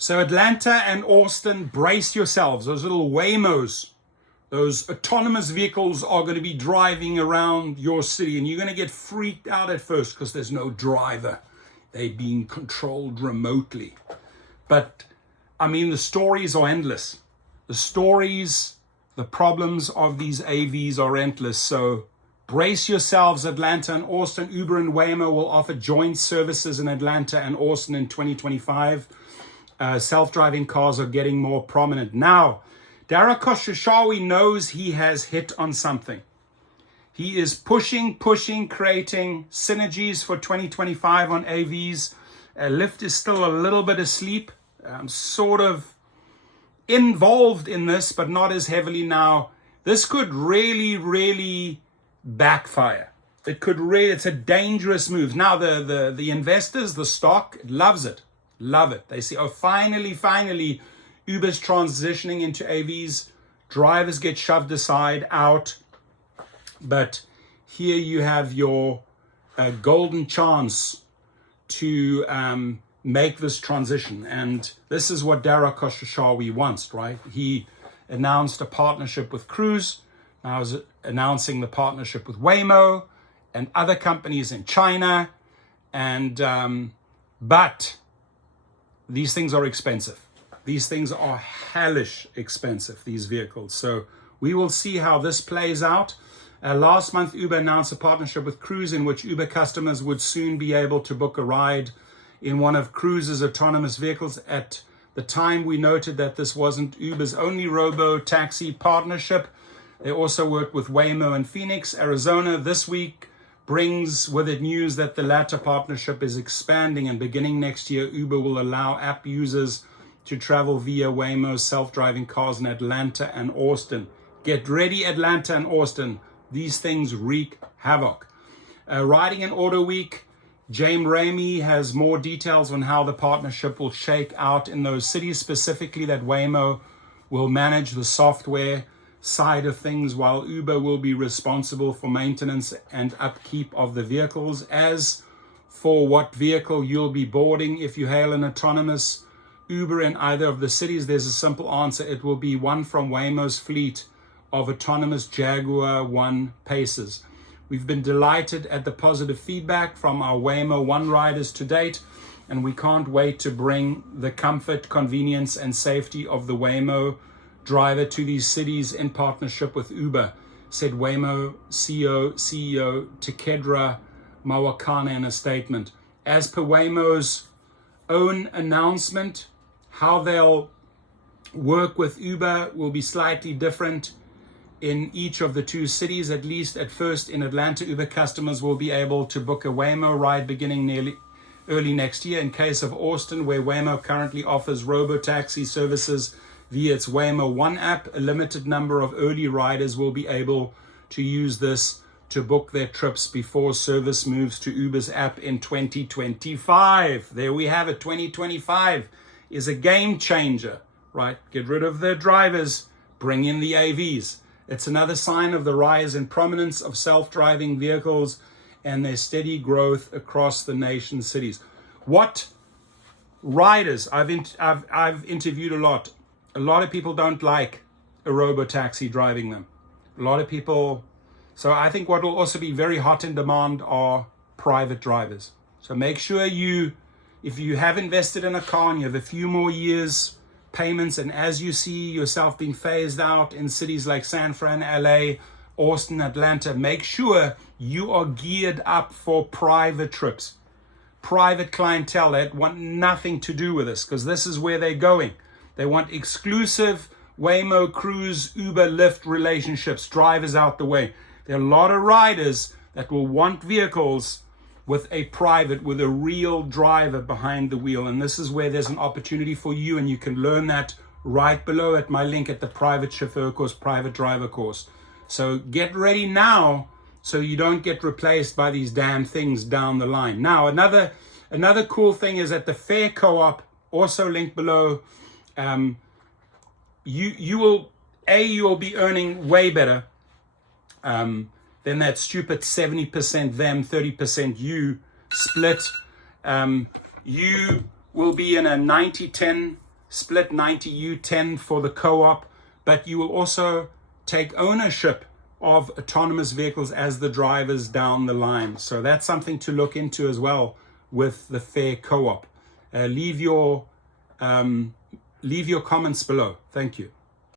So Atlanta and Austin, brace yourselves. Those little WAYMOs, those autonomous vehicles are going to be driving around your city, and you're going to get freaked out at first because there's no driver. They're being controlled remotely. But I mean, the stories are endless. The stories, the problems of these AVs are endless. So brace yourselves, Atlanta and Austin. Uber and Waymo will offer joint services in Atlanta and Austin in 2025. Self-driving cars are getting more prominent. Now, Dara Khosrowshahi knows he has hit on something. He is pushing, creating synergies for 2025 on AVs. Lyft is still a little bit asleep. I'm sort of involved in this, but not as heavily now. This could really backfire. It's a dangerous move. Now, the investors, the stock, loves it. Love it. They say, oh, finally, Uber's transitioning into AVs. Drivers get shoved aside, out. But here you have your golden chance to make this transition. And this is what Dara Khosrowshahi wants, right? He announced a partnership with Cruise. Now he's announcing the partnership with Waymo and other companies in China. And but these things are expensive. These things are hellish expensive, these vehicles. So we will see how this plays out. Last month, Uber announced a partnership with Cruise in which Uber customers would soon be able to book a ride in one of Cruise's autonomous vehicles. At the time, we noted that this wasn't Uber's only robo-taxi partnership. They also worked with Waymo in Phoenix, Arizona. This week brings with it news that the latter partnership is expanding, and beginning next year, Uber will allow app users to travel via Waymo's self-driving cars in Atlanta and Austin. Get ready, Atlanta and Austin. These things wreak havoc. Riding in Auto Week, James Ramey has more details on how the partnership will shake out in those cities, specifically that Waymo will manage the software side of things while Uber will be responsible for maintenance and upkeep of the vehicles. As for what vehicle you'll be boarding if you hail an autonomous Uber in either of the cities, there's a simple answer. It will be one from Waymo's fleet of autonomous Jaguar One Pacers. We've been delighted at the positive feedback from our Waymo One riders to date, and we can't wait to bring the comfort, convenience, and safety of the Waymo driver to these cities in partnership with Uber, said Waymo CEO Tikedra Mawakana in a statement. As per Waymo's own announcement, how they'll work with Uber will be slightly different in each of the two cities. At least at first in Atlanta, Uber customers will be able to book a Waymo ride beginning early next year. In case of Austin, where Waymo currently offers robo-taxi services via its Waymo One app, a limited number of early riders will be able to use this to book their trips before service moves to Uber's app in 2025. There we have it. 2025 is a game changer, right? Get rid of the drivers, bring in the AVs. It's another sign of the rise in prominence of self-driving vehicles and their steady growth across the nation's cities. What riders, I've interviewed a lot. A lot of people don't like a robo-taxi driving them. A lot of people. So I think what will also be very hot in demand are private drivers. So make sure if you have invested in a car and you have a few more years payments, and as you see yourself being phased out in cities like San Fran, LA, Austin, Atlanta, make sure you are geared up for private trips. Private clientele that want nothing to do with this, because this is where they're going. They want exclusive Waymo, Cruise, Uber, Lyft relationships, drivers out the way. There are a lot of riders that will want vehicles with a real driver behind the wheel. And this is where there's an opportunity for you, and you can learn that right below at my link at the private chauffeur course, private driver course. So get ready now so you don't get replaced by these damn things down the line. Now, another cool thing is at the Fair Co-op, also linked below, you will be earning way better than that stupid 70% them, 30% you split. You will be in a 90-10 split 90 you, 10 for the co-op, but you will also take ownership of autonomous vehicles as the drivers down the line. So that's something to look into as well with the Fair Co-op. Leave your comments below. Thank you.